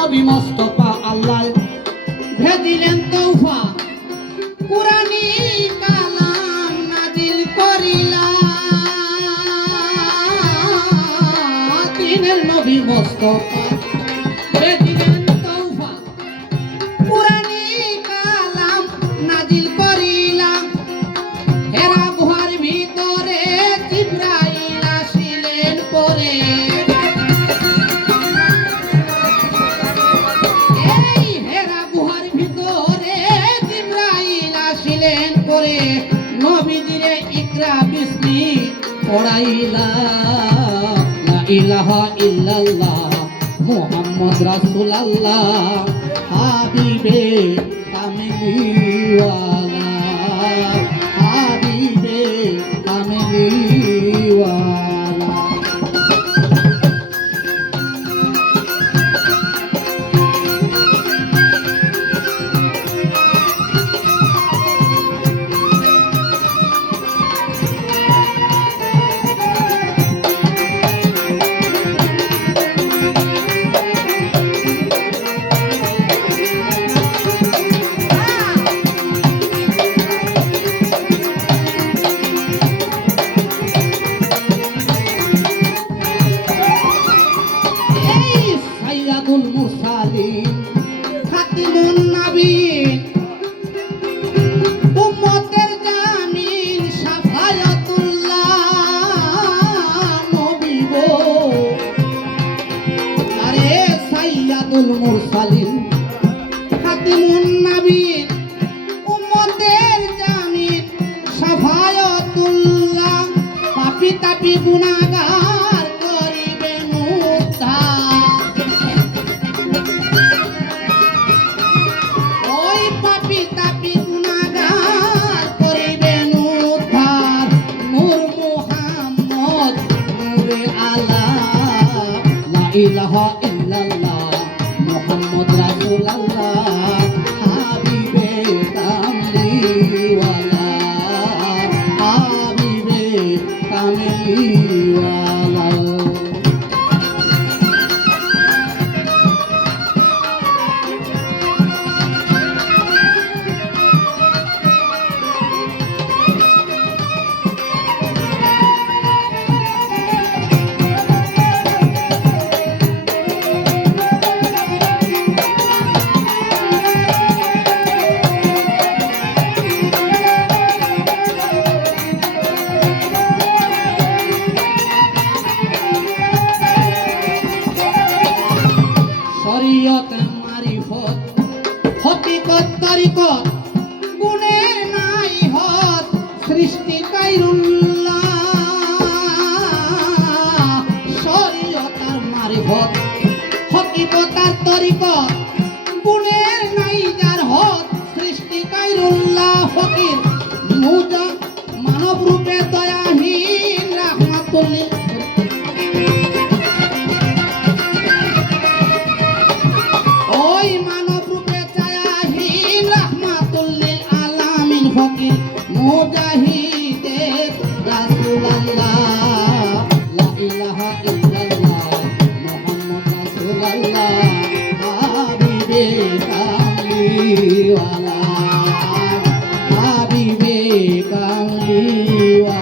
নবী মোস্তফা আল্লাহ। ভেদিলেন তৌফা। কুরানি কালাম করিলা। দিনের নবী মোস্তফা বিসমি পড়াইলা হাবিবে কামিলিওয়ালা খাতিমুন নবীন উম্মতের জামিন সাফায়াতুল্লাহ নবী গো। জামিন সাফায়াতুল্লাহ। পাপি তাপি গুনাহগার লা ইলাহা সৃষ্টি কাইরুল্লাহ শরীয়ত মারিফত হকিকত তরিকত, গুণের নাই যার হত সৃষ্টি কাইরুল্লাহ ফকির, মুজা মানব রূপে দয়াহীন রাহমাতুল্লিল কামলিওয়ালা হাবিবে কামলিওয়ালা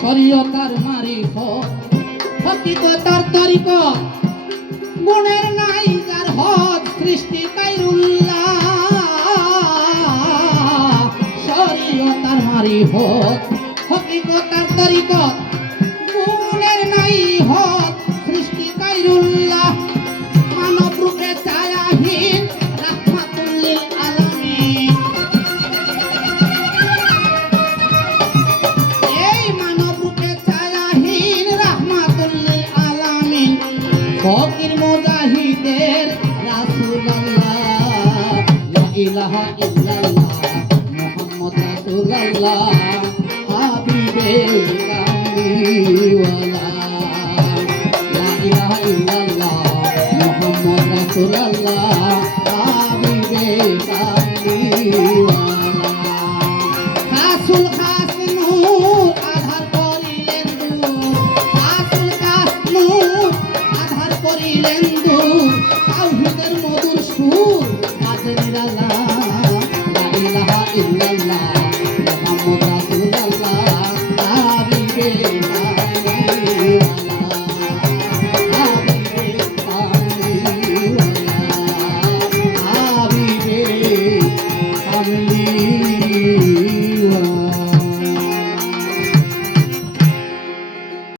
শরীয়তার মারিফত তরিকত। গুণের নাই যার হদ সৃষ্টি কাইরুল্লাহ। শরীয়তার মারিফত হকিকতার তরিকত। গুণের নাই হদ সৃষ্টি কাইরুল্লাহ। ইলাহা ইল্লাল্লাহ মুহাম্মদ রাসূলুল্লাহ হাবিবে কামলিওয়ালা লা ইলাহা ইল্লাল্লাহ মুহাম্মদ রাসূলুল্লাহ হাবিবে কামলিওয়ালা